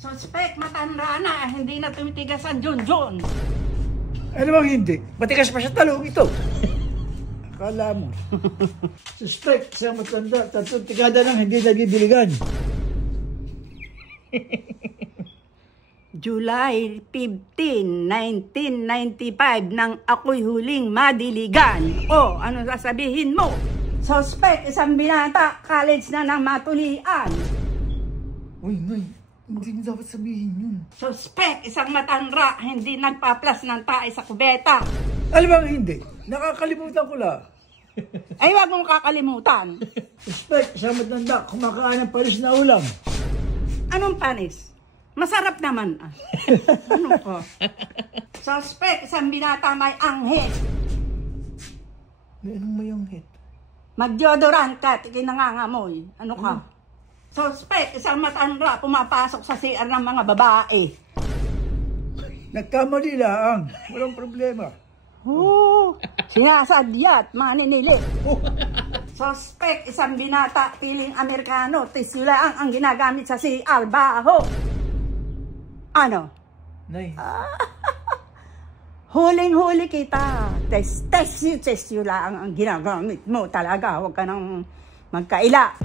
Suspect, matanda na, hindi na tumitigas ang Junjun. Ano bang hindi? Matigas pa siya talong ito. Akala mo. Suspect, siya matanda, 3 dekada nang hindi nagdidiligan. July 15, 1995 nang ako'y huling madiligan. O, ano sasabihin mo? Suspect, isang binata, college na nang matulian. Uy, Nay, hindi mo dapat sabihin yun. Suspect, isang matanda, hindi nagpaplas ng tae sa kubeta. Alam bang hindi? Nakakalimutan ko lang. Ay, wag mong kakalimutan. Suspect, siya matanda, kumakain ng palis na ulam. Anong panis? Masarap naman. Ano ko? Suspect, isang binata may anghit. May anong may anghit? Mag-deodorant ka, kinangangamoy. Ano ka? Suspect, isang matanda, pumapasok sa CR ng mga babae. Nagkamali lang. Walang problema. Sinasadyat, maninili. Suspect, isang binata, piling Amerikano, tisyula ang ginagamit sa CR, baho. Ano? Nay. Huling-huli kita. Test yun lang ang ginagamit mo talaga. Huwag ka nang magkaila.